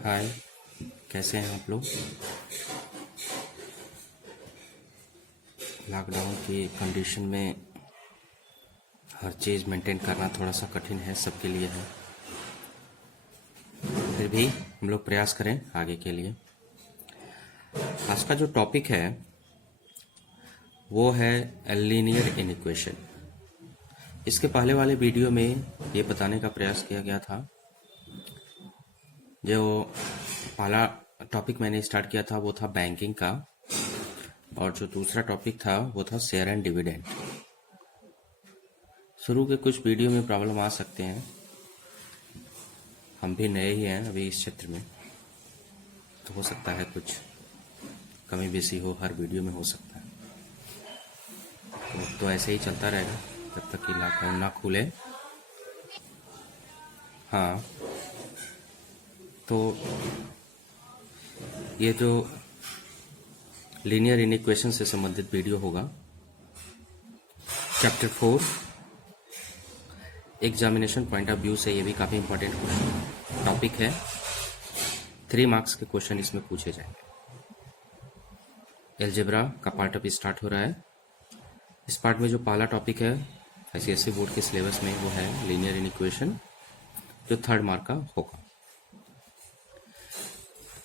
हाय, कैसे हैं आप लोग। लॉकडाउन की कंडीशन में हर चीज़ मेंटेन करना थोड़ा सा कठिन है, सबके लिए है। फिर भी हम लोग प्रयास करें आगे के लिए। आज का जो टॉपिक है वो है लीनियर इनइक्वेशन। इसके पहले वाले वीडियो में ये बताने का प्रयास किया गया था, जो पहला टॉपिक मैंने स्टार्ट किया था वो था बैंकिंग का, और जो दूसरा टॉपिक था वो था शेयर एंड डिविडेंड। शुरू के कुछ वीडियो में प्रॉब्लम आ सकते हैं, हम भी नए ही हैं अभी इस क्षेत्र में, तो हो सकता है कुछ कमी बेसी हो, हर वीडियो में हो सकता है। तो ऐसे ही चलता रहेगा जब तक कि लॉकडाउन ना खुले। हाँ, तो ये जो लीनियर इनइक्वेशन से संबंधित वीडियो होगा, chapter 4 examination point of view से ये भी काफ़ी इंपॉर्टेंट टॉपिक है। 3 मार्क्स के क्वेश्चन इसमें पूछे जाएंगे। एलजेब्रा का पार्ट अभी स्टार्ट हो रहा है। इस पार्ट में जो पहला टॉपिक है आईसीएसई बोर्ड के सिलेबस में वो है लीनियर इनइक्वेशन, जो 3rd मार्क का होगा।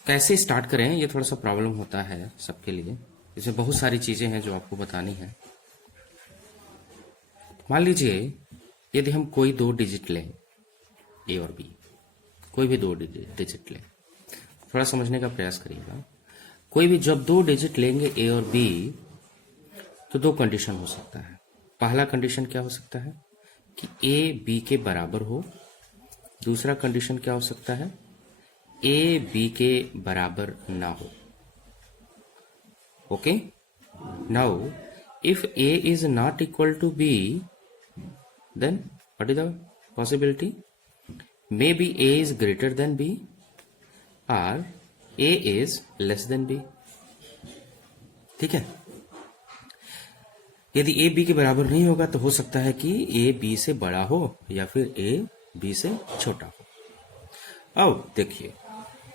कैसे स्टार्ट करें ये थोड़ा सा प्रॉब्लम होता है सबके लिए। इसमें बहुत सारी चीज़ें हैं जो आपको बतानी है। मान लीजिए यदि हम कोई 2 डिजिट लें, ए और बी, कोई भी 2 डिजिट लें, थोड़ा समझने का प्रयास करिएगा। कोई भी जब 2 डिजिट लेंगे ए और बी, तो 2 कंडीशन हो सकता है। पहला कंडीशन क्या हो सकता है कि ए बी के बराबर हो। दूसरा कंडीशन क्या हो सकता है, ए बी के बराबर ना हो। Okay, now if A is not equal to B, then what is the possibility? Maybe a is greater than b or a is less than b। ठीक है, यदि a b के बराबर नहीं होगा तो हो सकता है कि a b से बड़ा हो या फिर a b से छोटा हो। अब देखिए,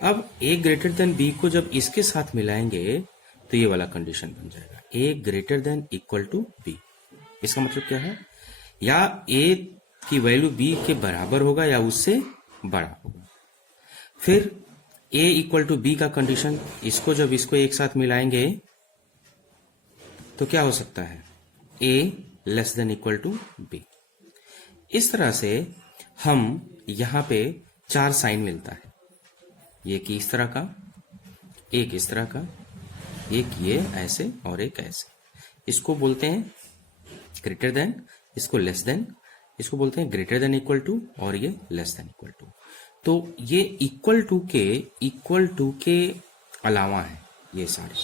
अब a ग्रेटर देन b को जब इसके साथ मिलाएंगे तो ये वाला कंडीशन बन जाएगा, a greater than equal to b। इसका मतलब क्या है, या a की वैल्यू b के बराबर होगा या उससे बड़ा होगा। फिर a इक्वल टू b का कंडीशन, इसको जब इसको एक साथ मिलाएंगे तो क्या हो सकता है, a less than equal to b। इस तरह से हम यहां पे 4 साइन मिलता है, एक इस तरह का, एक इस तरह का, एक ये ऐसे और एक ऐसे। इसको बोलते हैं ग्रेटर देन, इसको लेस देन, इसको बोलते हैं ग्रेटर देन इक्वल टू, और ये लेस देन इक्वल टू। तो ये इक्वल टू के अलावा है ये सारे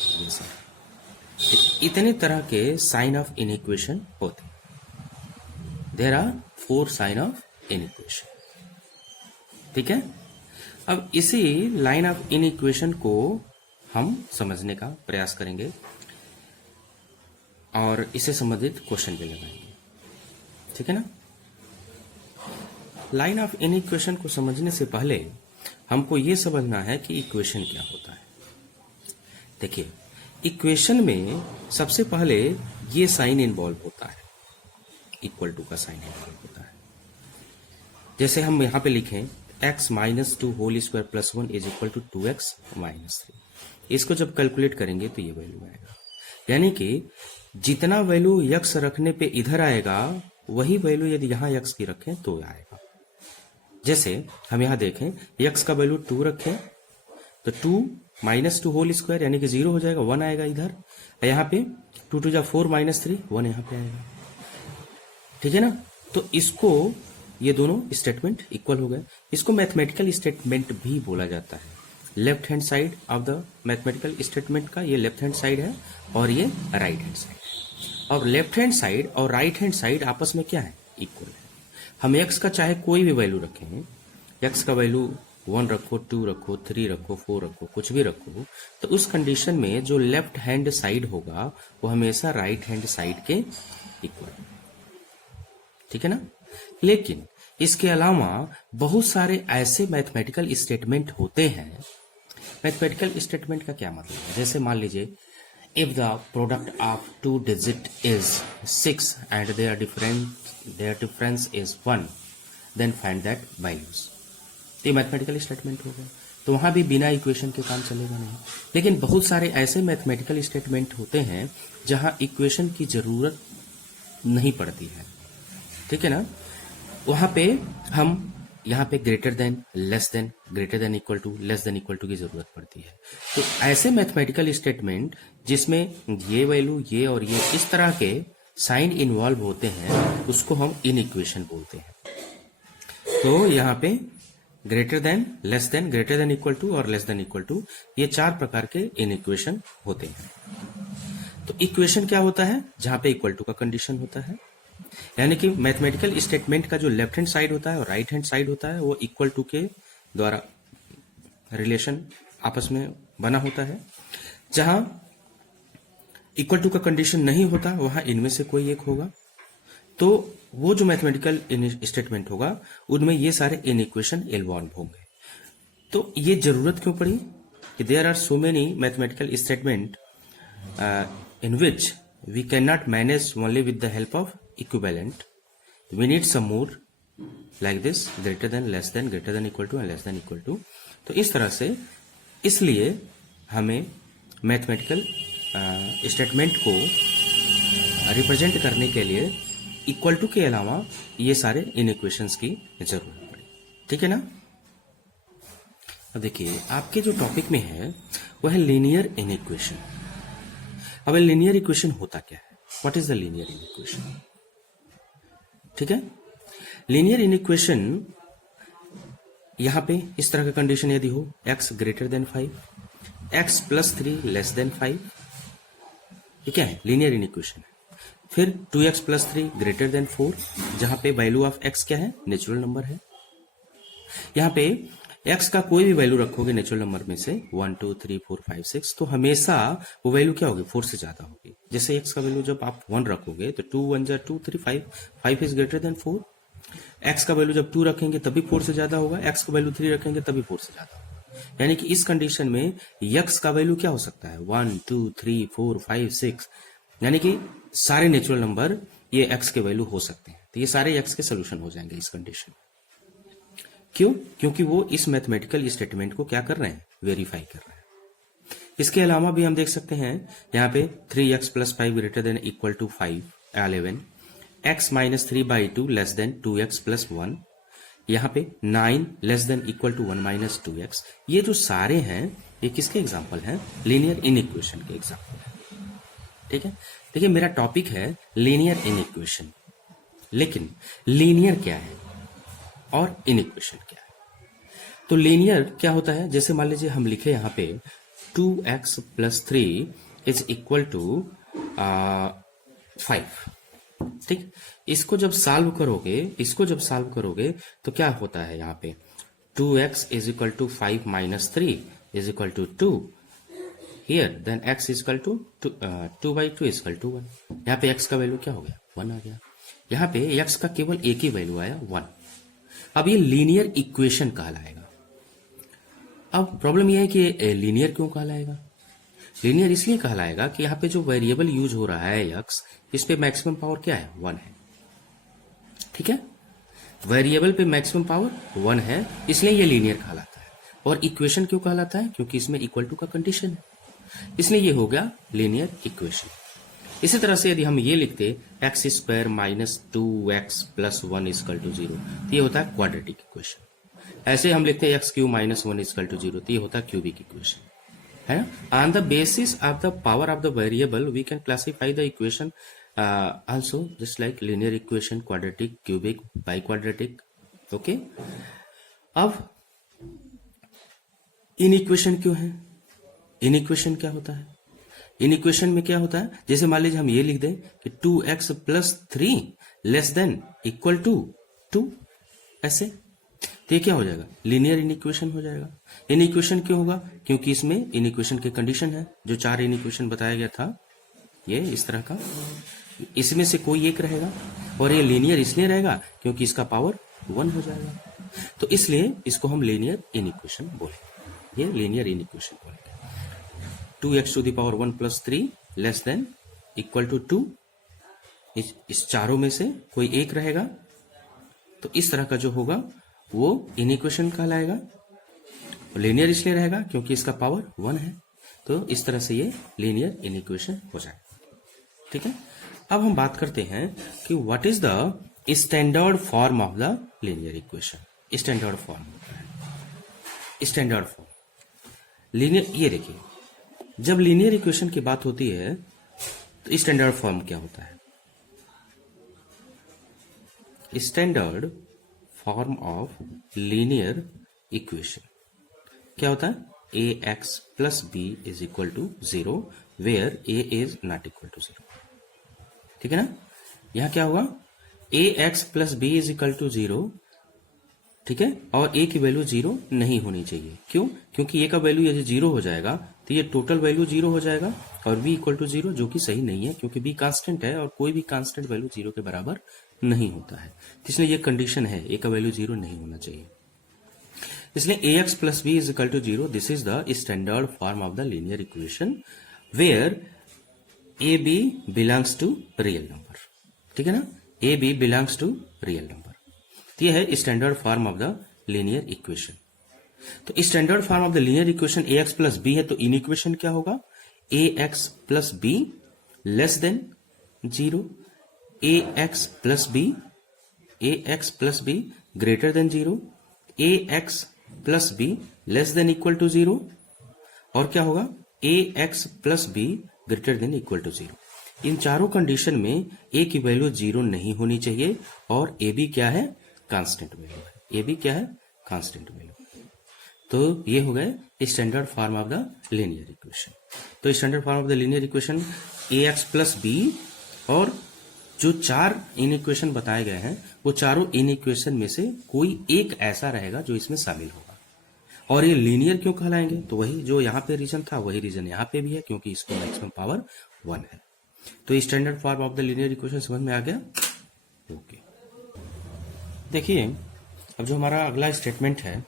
इतने तरह के साइन ऑफ इनइक्वेशन होते हैं। There are 4 sign of inequation. ठीक है, अब इसी लाइन ऑफ इनइक्वेशन को हम समझने का प्रयास करेंगे और इससे संबंधित क्वेश्चन भी लगाएंगे। ठीक है ना। लाइन ऑफ इनइक्वेशन को समझने से पहले हमको यह समझना है कि इक्वेशन क्या होता है। देखिए, इक्वेशन में सबसे पहले ये साइन इन्वॉल्व होता है, इक्वल टू का साइन इन्वॉल्व होता है। जैसे हम यहां पे लिखें x minus 2 whole square plus 1 is equal to 2x minus 3। इसको जब कैलकुलेट करेंगे तो ये वैल्यू आएगा, यानी कि जितना वैल्यू x रखने पे इधर आएगा वही वैल्यू यदि यहां x की रखें तो आएगा। जैसे हम यहां देखें x का वैल्यू 2 रखें तो 2 माइनस 2 होल स्क्वायर यानी कि 0 हो जाएगा, 1 आएगा इधर। यहां पे 2 2 जा 4 माइनस 3, 1 यहां पे आएगा। ठीक है ना। तो इसको, ये दोनों स्टेटमेंट इक्वल हो गए। इसको मैथमेटिकल स्टेटमेंट भी बोला जाता है। Left hand side of the mathematical statement का ये लेफ्ट हैंड साइड है और ये राइट हैंड साइड है। और लेफ्ट हैंड साइड और राइट हैंड साइड आपस में क्या है, इक्वल है। हम x का चाहे कोई भी वैल्यू रखें, x का वैल्यू 1 रखो, 2 रखो, 3 रखो, 4 रखो, कुछ भी रखो, तो उस कंडीशन में जो लेफ्ट हैंड साइड होगा वो हमेशा राइट हैंड साइड के इक्वल। ठीक है ना। लेकिन इसके अलावा बहुत सारे ऐसे मैथमेटिकल स्टेटमेंट होते हैं। मैथमेटिकल स्टेटमेंट का क्या मतलब है? जैसे मान लीजिए, if the product of two digit is 6 and their difference is 1, then find that values. ये मैथमेटिकल स्टेटमेंट हो गया, तो वहां भी बिना इक्वेशन के काम चलेगा नहीं। लेकिन बहुत सारे ऐसे मैथमेटिकल स्टेटमेंट होते हैं जहां इक्वेशन की जरूरत नहीं पड़ती है, ठीक है ना। वहां पे हम यहाँ पे greater than, less than, greater than equal to, less than equal to की जरूरत पड़ती है। तो ऐसे मैथमेटिकल स्टेटमेंट जिसमें ये वैल्यू, ये और ये इस तरह के साइन इन्वॉल्व होते हैं, उसको हम इन इक्वेशन बोलते हैं। तो यहाँ पे greater than, less than, greater than equal to और लेस देन इक्वल टू, ये 4 प्रकार के इन इक्वेशन होते हैं। तो इक्वेशन क्या होता है? जहां पे इक्वल टू का कंडीशन होता है, यानी कि मैथमेटिकल स्टेटमेंट का जो लेफ्ट हैंड साइड होता है और राइट हैंड साइड होता है, वो इक्वल टू के द्वारा रिलेशन आपस में बना होता है। जहां इक्वल टू का कंडीशन नहीं होता, वहां इनमें से कोई एक होगा। तो वो जो मैथमेटिकल स्टेटमेंट होगा, उनमें ये सारे इन इक्वेशन इन्वॉल्व होंगे। तो ये जरूरत क्यों पड़ी कि there are so many mathematical statement in which we can not manage only with the help of equivalent, we need some more like this, greater than, less than, greater than equal to and less than equal to. तो इस तरह से, इसलिए हमें mathematical statement को represent करने के लिए इक्वल टू के अलावा ये सारे इन इक्वेशंस की जरूरत पड़ी, ठीक है ना। अब देखिए, आपके जो टॉपिक में है वो है लीनियर इन इक्वेशन। अब लीनियर इक्वेशन होता क्या है? What is the linear in equation? ठीक है, लीनियर इन इक्वेशन, यहां पे इस तरह का कंडीशन यदि हो, x greater than 5, x plus 3 less then 5, ये क्या है? लीनियर इन इक्वेशन है। फिर 2x प्लस 3 ग्रेटर देन 4, जहां पे वैल्यू ऑफ x क्या है? नेचुरल नंबर है। यहां पे x का कोई भी वैल्यू रखोगे नेचुरल नंबर में से 1 2 3 4 5 6, तो हमेशा वो वैल्यू क्या होगी? 4 से ज्यादा होगी। जैसे x का वैल्यू जब आप 1 रखोगे तो 2 1 जा 2 3 5, 5 इज ग्रेटर देन 4। x का वैल्यू जब 2 रखेंगे तभी 4 से ज्यादा होगा, x का वैल्यू 3 रखेंगे तभी 4 से ज्यादा होगा। यानी कि इस कंडीशन में x का वैल्यू क्या हो सकता है? 1 2 3 4 5 6, यानी कि सारे नेचुरल नंबर ये x के वैल्यू हो सकते हैं। तो ये सारे x के सोल्यूशन हो जाएंगे इस कंडीशन में। क्यों? क्योंकि वो इस मैथमेटिकल स्टेटमेंट को क्या कर रहे हैं? वेरीफाई कर रहे हैं। इसके अलावा भी हम देख सकते हैं, यहाँ पे 3x plus 5 greater than equal to 5 11, x minus 3/2 less than 2x plus 1, यहाँ पे 9 less than equal to 1 minus 2x। ये जो सारे हैं, ये किसके एग्जाम्पल हैं? लीनियर इन इक्वेशन के एग्जाम्पल है, ठीक है। देखिए, मेरा टॉपिक है लीनियर इन इक्वेशन, लेकिन लीनियर क्या है और इन इक्वेशन क्या है? तो लीनियर क्या होता है? जैसे मान लीजिए हम लिखे यहाँ पे 2x plus 3 is equal to 5, ठीक। इसको जब सॉल्व करोगे तो क्या होता है? यहाँ पे 2x is equal to 5 minus 3 is equal to 2, here then x is equal to 2/2 is equal to 1। यहाँ पे x का वैल्यू क्या हो गया? 1 आ गया। यहाँ पे x का केवल एक ही वैल्यू आया, 1। अब ये लीनियर इक्वेशन कहलाएगा। अब प्रॉब्लम यह है कि लीनियर क्यों कहलाएगा? लीनियर इसलिए कहलाएगा कि यहाँ पे जो वेरिएबल यूज हो रहा है x, इस पे मैक्सिमम पावर क्या है? 1 है, ठीक है। वेरिएबल पे मैक्सिमम पावर 1 है, इसलिए ये लीनियर कहलाता है। और इक्वेशन क्यों कहलाता है? क्योंकि इसमें इक्वल टू का कंडीशन है, इसलिए ये हो गया लीनियर इक्वेशन। इसी तरह से यदि हम ये लिखते x square minus 2x plus 1 is equal to 0, तो ये होता है क्वाड्रेटिक इक्वेशन। ऐसे हम लिखते हैं x cube minus 1 is equal to 0, तो ये होता है क्यूबिक इक्वेशन, है ना। On the basis of the power of the variable we can classify the equation also just like linear equation, quadratic, cubic, biquadratic, okay. अब इन equation क्यों है? इन इक्वेशन क्या होता है? इन इक्वेशन में क्या होता है? जैसे मान लीजिए हम ये लिख दें कि 2x plus 3 less than equal to 2, ऐसे, तो ये क्या हो जाएगा? लीनियर इन इक्वेशन हो जाएगा। इन इक्वेशन क्यों होगा? क्योंकि इसमें इन इक्वेशन के कंडीशन है, जो 4 इन इक्वेशन बताया गया था, ये इस तरह का, इसमें से कोई एक रहेगा। और ये लीनियर इसलिए रहेगा क्योंकि इसका पावर 1 हो जाएगा। तो इसलिए इसको हम लीनियर इनइक्वेशन बोलेंगे, ये लीनियर इनइक्वेशन बोलेंगे। 2x to the power 1 plus 3 less than equal to 2, इस चारों में से कोई एक रहेगा, तो इस तरह का जो होगा वो इनइक्वेशन कहलाएगा। लीनियर इसलिए रहेगा क्योंकि इसका पावर 1 है, तो इस तरह से ये लीनियर इनइक्वेशन हो जाएगा। ठीक है, अब हम बात करते हैं कि what is the standard form of the linear equation. Standard form होता है, स्टैंडर्ड फॉर्म लीनियर। ये देखिए, जब लीनियर इक्वेशन की बात होती है तो स्टैंडर्ड फॉर्म क्या होता है? Standard form of linear equation क्या होता है? A X plus B is equal to 0 where A is not equal to 0। ठीक है ना, यहां क्या हुआ? A X plus B is equal to 0, ठीक है, और ए की वैल्यू 0 नहीं होनी चाहिए। क्यों? क्योंकि ए का वैल्यू यदि 0 हो जाएगा तो ये टोटल वैल्यू 0 हो जाएगा और बी इक्वल टू 0, जो कि सही नहीं है क्योंकि बी कांस्टेंट है और कोई भी कांस्टेंट वैल्यू 0 के बराबर नहीं होता है। इसलिए ये कंडीशन है, ए का वैल्यू 0 नहीं होना चाहिए। इसलिए A X plus B is equal to 0, this is the standard form of the linear equation where A B belongs to real number. ठीक है ना, A B belongs to real number. तो यह है standard form of the linear equation. तो standard form of the linear equation A X plus B है, तो इन इक्वेशन क्या होगा? A X plus B less than 0, A X plus B, A X plus B greater than 0, A X plus B less than equal to 0, और क्या होगा? A X plus B greater than equal to 0। इन चारों condition में ए की value 0 नहीं होनी चाहिए और ए बी क्या है? कांस्टेंट वैल्यू है। ए बी क्या है? Constant value. तो ये हो गए standard form of the linear equation. तो standard form of the linear equation A X plus B, और जो 4 इन इक्वेशन बताए गए हैं वो चारों इन इक्वेशन में से कोई एक ऐसा रहेगा जो इसमें शामिल होगा। और ये लीनियर क्यों कहलाएंगे? तो वही जो यहाँ पे रीजन था वही रीजन यहाँ पे भी है, क्योंकि इसको मैक्सिमम पावर 1 है। तो standard form of the linear equation समझ में आ गया? ओके, देखिए अब जो हमारा अगला स्टेटमेंट है,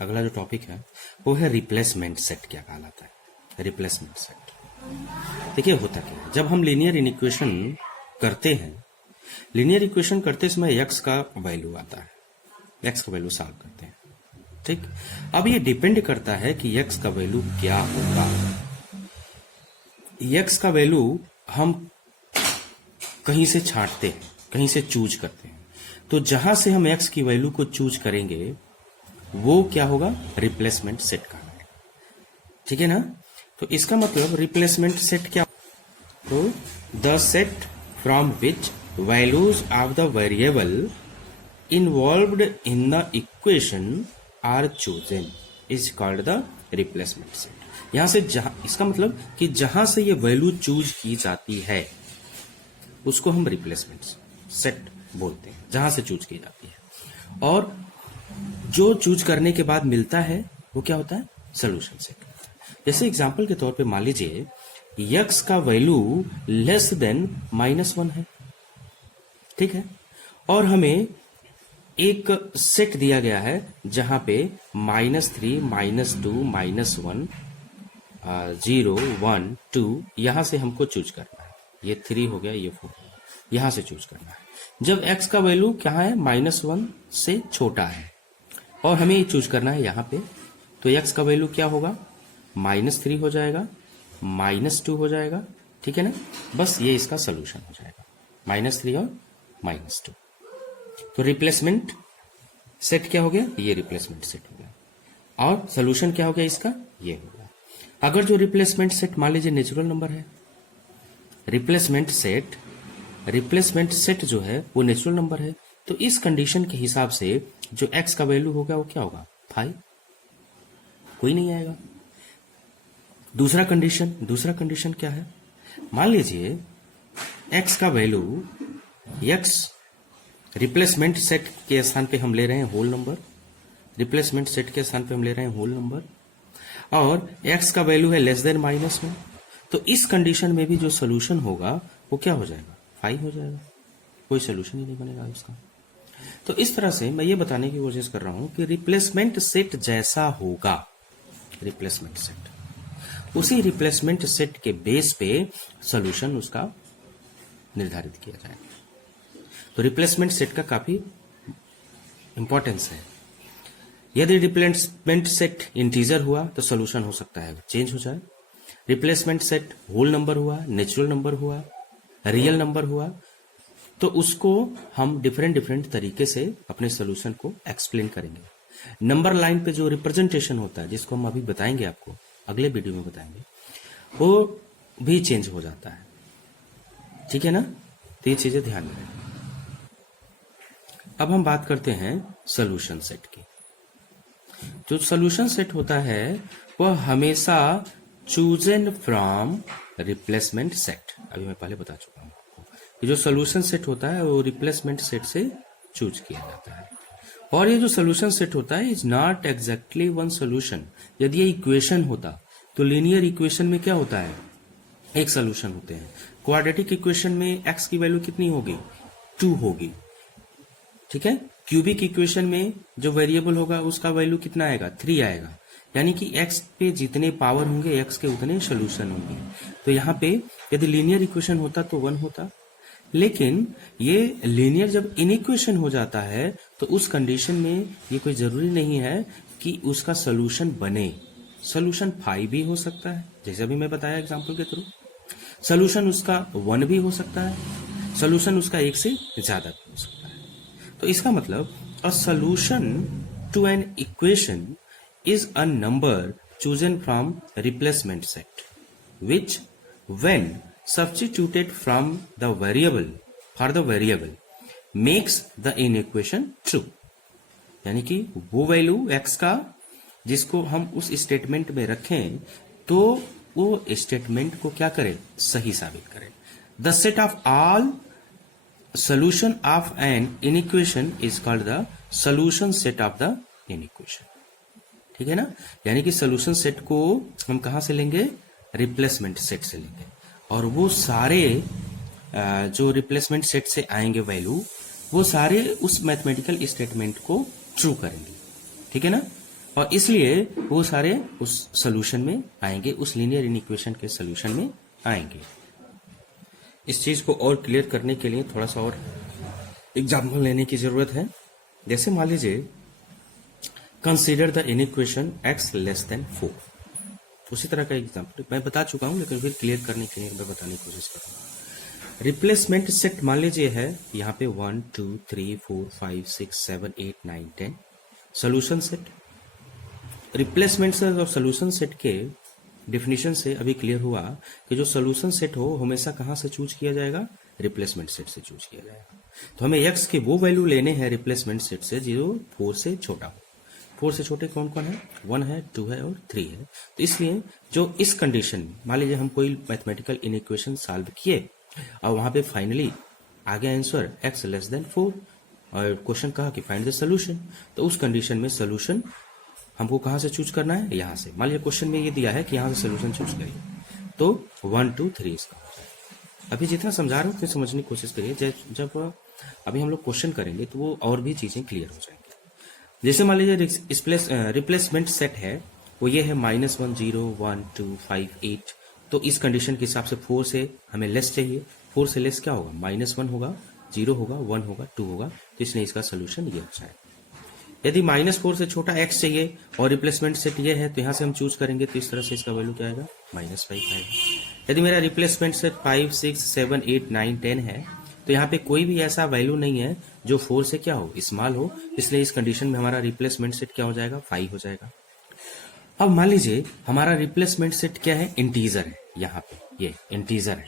अगला जो टॉपिक है वो है रिप्लेसमेंट सेट। क्या कहलाता है रिप्लेसमेंट सेट? देखिए होता क्या है, जब हम लीनियर इक्वेशन करते हैं, लीनियर इक्वेशन करते समय एक्स का वैल्यू आता है, एक्स का वैल्यू सॉल्व करते हैं। ठीक, अब ये डिपेंड करता है कि एक्स का वैल्यू क्या होगा। एक्स का वैल्यू हम कहीं से छांटते हैं, कहीं से चूज करते हैं, तो जहां से हम एक्स की वैल्यू को चूज करेंगे वो क्या होगा? रिप्लेसमेंट सेट का। ठीक है ना, तो इसका मतलब रिप्लेसमेंट सेट क्या? तो the set from which values of the variable involved in the equation are chosen is called the replacement set. यहां से जहां, इसका मतलब कि जहां से ये वैल्यू चूज की जाती है उसको हम रिप्लेसमेंट सेट बोलते हैं, जहां से चूज की जाती है। और जो चूज करने के बाद मिलता है वो क्या होता है? Solution set. जैसे एग्जांपल के तौर पे मान लीजिए x का वैल्यू लेस देन -1 है, ठीक है, और हमें एक सेट दिया गया है जहां पे -3, -2, -1, 0, 1, 2 यहां से हमको चूज करना है। ये 3 हो गया, ये 4 हो गया, यहां से चूज करना है। जब x का वैल्यू क्या है? -1 से छोटा है और हमें ये चूज करना है यहाँ पे, तो x का वैल्यू क्या होगा? -3 हो जाएगा, -2 हो जाएगा। ठीक है ना, बस ये इसका सोल्यूशन हो जाएगा, -3 और -2। तो रिप्लेसमेंट सेट क्या हो गया? ये रिप्लेसमेंट सेट हो गया। और सोल्यूशन क्या हो गया इसका? ये हो गया। अगर जो रिप्लेसमेंट सेट मान लीजिए नेचुरल नंबर है, रिप्लेसमेंट सेट जो है वो नेचुरल नंबर है, तो इस कंडीशन के हिसाब से जो x का वैल्यू होगा वो क्या होगा? 5, कोई नहीं आएगा। दूसरा कंडीशन क्या है? मान लीजिए x का वैल्यू, x रिप्लेसमेंट सेट के स्थान पे हम ले रहे हैं होल नंबर, रिप्लेसमेंट सेट के स्थान पे हम ले रहे हैं होल नंबर, और x का वैल्यू है लेस देन -1, तो इस कंडीशन में भी जो सोल्यूशन होगा वो क्या हो जाएगा? 5 हो जाएगा, कोई सोल्यूशन ही नहीं बनेगा उसका। तो इस तरह से मैं ये बताने की कोशिश कर रहा हूं कि रिप्लेसमेंट सेट जैसा होगा, रिप्लेसमेंट सेट, उसी रिप्लेसमेंट सेट के बेस पे सॉल्यूशन उसका निर्धारित किया जाएगा। तो रिप्लेसमेंट सेट का काफी इंपॉर्टेंस है। यदि रिप्लेसमेंट सेट इंटीजर हुआ तो सॉल्यूशन हो सकता है चेंज हो जाए। रिप्लेसमेंट सेट होल नंबर हुआ, नेचुरल नंबर हुआ, रियल नंबर हुआ, तो उसको हम डिफरेंट तरीके से अपने सॉल्यूशन को एक्सप्लेन करेंगे। नंबर लाइन पे जो रिप्रेजेंटेशन होता है, जिसको हम अभी बताएंगे, आपको अगले वीडियो में बताएंगे, वो भी चेंज हो जाता है। ठीक है ना? तो ये चीजें ध्यान में रखें। अब हम बात करते हैं सॉल्यूशन सेट की। जो सॉल्यूशन सेट होता है वह हमेशा चूजन फ्रॉम रिप्लेसमेंट सेट, अभी मैं पहले बता चुका हूं आपको कि जो सॉल्यूशन सेट होता है वो रिप्लेसमेंट सेट से चूज किया जाता है। और ये जो सॉल्यूशन सेट होता है is not exactly one solution. यदि ये इक्वेशन होता तो लीनियर इक्वेशन में क्या होता है, एक सॉल्यूशन होते हैं। क्वाड्रेटिक इक्वेशन में x की वैल्यू कितनी होगी, 2 होगी। ठीक है? क्यूबिक इक्वेशन में जो वेरिएबल होगा उसका वैल्यू कितना आएगा, 3 आएगा। यानी कि x पे जितने पावर होंगे x के उतने सोल्यूशन होंगे। तो यहाँ पे यदि लीनियर इक्वेशन होता तो 1 होता, लेकिन ये लीनियर जब इनइक्वेशन हो जाता है तो उस कंडीशन में ये कोई जरूरी नहीं है कि उसका सोल्यूशन बने। सोल्यूशन 5 भी हो सकता है, जैसे अभी मैं बताया एग्जांपल के थ्रू। सोल्यूशन उसका 1 भी हो सकता है, सोल्यूशन उसका 1 से ज्यादा भी हो सकता है। तो इसका मतलब a solution to an equation is a number chosen from replacement set which when substituted from the variable for the variable makes the inequation true। यानी कि वो वैल्यू x का जिसको हम उस स्टेटमेंट में रखें तो वो स्टेटमेंट को क्या करे, सही साबित करे। The set of all solution of an inequation is called the solution set of the inequation। ठीक है ना? यानी कि सोल्यूशन सेट को हम कहां से लेंगे, रिप्लेसमेंट सेट से लेंगे, और वो सारे जो रिप्लेसमेंट सेट से आएंगे वैल्यू, वो सारे उस मैथमेटिकल स्टेटमेंट को ट्रू करेंगे। ठीक है ना? और इसलिए वो सारे उस सोल्यूशन में आएंगे, उस लीनियर इनइक्वेशन के सोल्यूशन में आएंगे। इस चीज को और क्लियर करने के लिए थोड़ा सा और एग्जाम्पल लेने की जरूरत है। जैसे मान लीजिए consider the inequation x less than 4। उसी तरह का एग्जाम्पल मैं बता चुका हूं, लेकिन फिर क्लियर करने के लिए मैं बताने की कोशिश कर रहा हूं। रिप्लेसमेंट सेट मान लीजिए है यहाँ पे 1 2 3 4 5 6 7 8 9 10 सोल्यूशन सेट। रिप्लेसमेंट सेट और सोल्यूशन सेट के डिफिनीशन से अभी क्लियर हुआ कि जो सोल्यूशन सेट हो हमेशा कहां से चूज किया जाएगा, रिप्लेसमेंट सेट से चूज किया जाएगा। तो हमें x के वो वैल्यू लेने हैं रिप्लेसमेंट सेट से जो 4 से छोटा हो। 4 से छोटे कौन कौन है, 1 है, 2 है और 3 है। तो इसलिए जो इस कंडीशन में मान लीजिए हम कोई मैथमेटिकल इनइक्वेशन सॉल्व किए और वहां पे फाइनली आ गया आंसर x लेस देन 4 और क्वेश्चन कहा कि फाइंड द सोल्यूशन, तो उस कंडीशन में सोल्यूशन हमको कहां से चूज करना है, यहां से। मान लीजिए क्वेश्चन में ये दिया है कि यहां से सोल्यूशन चूज करिए, तो 1 2 3 इसका हो जाएगा। अभी जितना समझा रहा हूं उतनी समझने की कोशिश करिए। जब अभी हम लोग क्वेश्चन करेंगे तो वो और भी चीजें क्लियर हो जाएंगी। जैसे मान लीजिए रिप्लेसमेंट सेट है वो ये है -1 0 1 2 5 8। तो इस कंडीशन के हिसाब से 4 से हमें लेस चाहिए। 4 से लेस क्या होगा, -1 होगा, 0 होगा, 1 होगा, 2 होगा। तो इसलिए इसका सोल्यूशन ये होता है। यदि -4 से छोटा x चाहिए और रिप्लेसमेंट सेट ये है तो यहां से हम चूज करेंगे, तो इस तरह से इसका वैल्यू क्या आएगा, -5 आएगा। यदि मेरा रिप्लेसमेंट सेट 5 6 7 8 9 10 है तो यहाँ पे कोई भी ऐसा वैल्यू नहीं है जो 4 से क्या हो, स्मॉल हो। इसलिए इस कंडीशन में हमारा रिप्लेसमेंट सेट क्या हो जाएगा, 5 हो जाएगा। अब मान लीजिए हमारा रिप्लेसमेंट सेट क्या है, इंटीजर है। यहाँ पे ये इंटीजर है,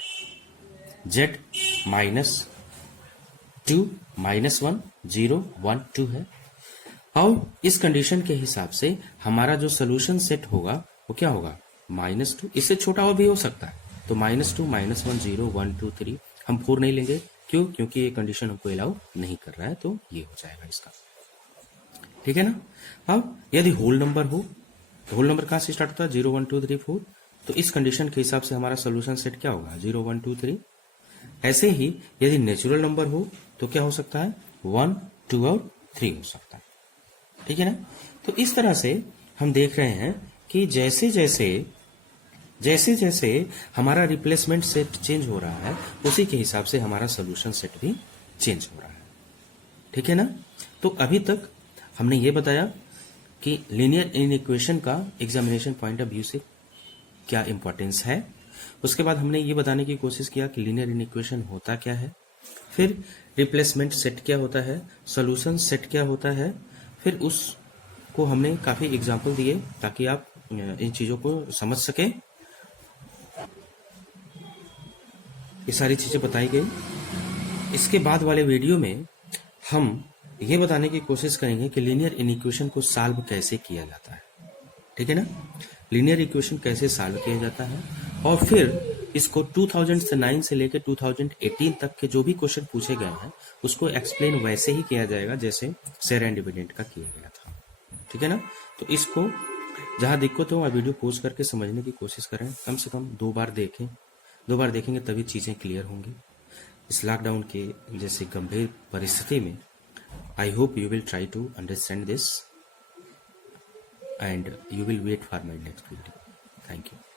z -2 -1 0 1 2 है। और इस कंडीशन के हिसाब से हमारा जो सोल्यूशन सेट होगा वो क्या होगा, -2। इससे छोटा और भी हो सकता है, तो -2 -1 0 1 2 3। हम 4 नहीं लेंगे, क्यों, क्योंकि ये कंडीशन हमको अलाउ नहीं कर रहा है, तो ये हो जाएगा इसका। ठीक है ना? अब यदि होल नंबर हो, तो होल नंबर कहां से स्टार्ट होता है, 0 1 2 3 4। तो इस कंडीशन के हिसाब से हमारा सोल्यूशन सेट क्या होगा, 0 1 2 3। ऐसे ही यदि नेचुरल नंबर हो तो क्या हो सकता है, 1 2 और 3 हो सकता है। ठीक है ना। तो इस तरह से हम देख रहे हैं कि जैसे जैसे हमारा रिप्लेसमेंट सेट चेंज हो रहा है, उसी के हिसाब से हमारा सोल्यूशन सेट भी चेंज हो रहा है। ठीक है ना। तो अभी तक हमने ये बताया कि लीनियर इनइक्वेशन का एग्जामिनेशन पॉइंट ऑफ व्यू से क्या इंपॉर्टेंस है। उसके बाद हमने ये बताने की कोशिश किया कि लीनियर इनइक्वेशन होता क्या है, फिर रिप्लेसमेंट सेट क्या होता है, सॉल्यूशन सेट क्या होता है, फिर उसको हमने काफ़ी एग्जाम्पल दिए ताकि आप इन चीज़ों को समझ सकें। ये सारी चीज़ें बताई गई। इसके बाद वाले वीडियो में हम ये बताने की कोशिश करेंगे कि लीनियर इनइक्वेशन को सॉल्व कैसे किया जाता है। ठीक है ना। लीनियर इक्वेशन कैसे सॉल्व किया जाता है, और फिर इसको 2009 से लेकर 2018 तक के जो भी क्वेश्चन पूछे गए हैं उसको एक्सप्लेन वैसे ही किया जाएगा जैसे शेयर एंड डिविडेंड का किया गया था। ठीक है ना। तो इसको जहां दिक्कत हो वहाँ वीडियो पोस्ट करके समझने की कोशिश करें, कम से कम 2 बार देखें। 2 बार देखेंगे तभी चीज़ें क्लियर होंगी। इस लॉकडाउन के जैसे गंभीर परिस्थिति में I hope you will try to understand this and you will wait for my next video. Thank you.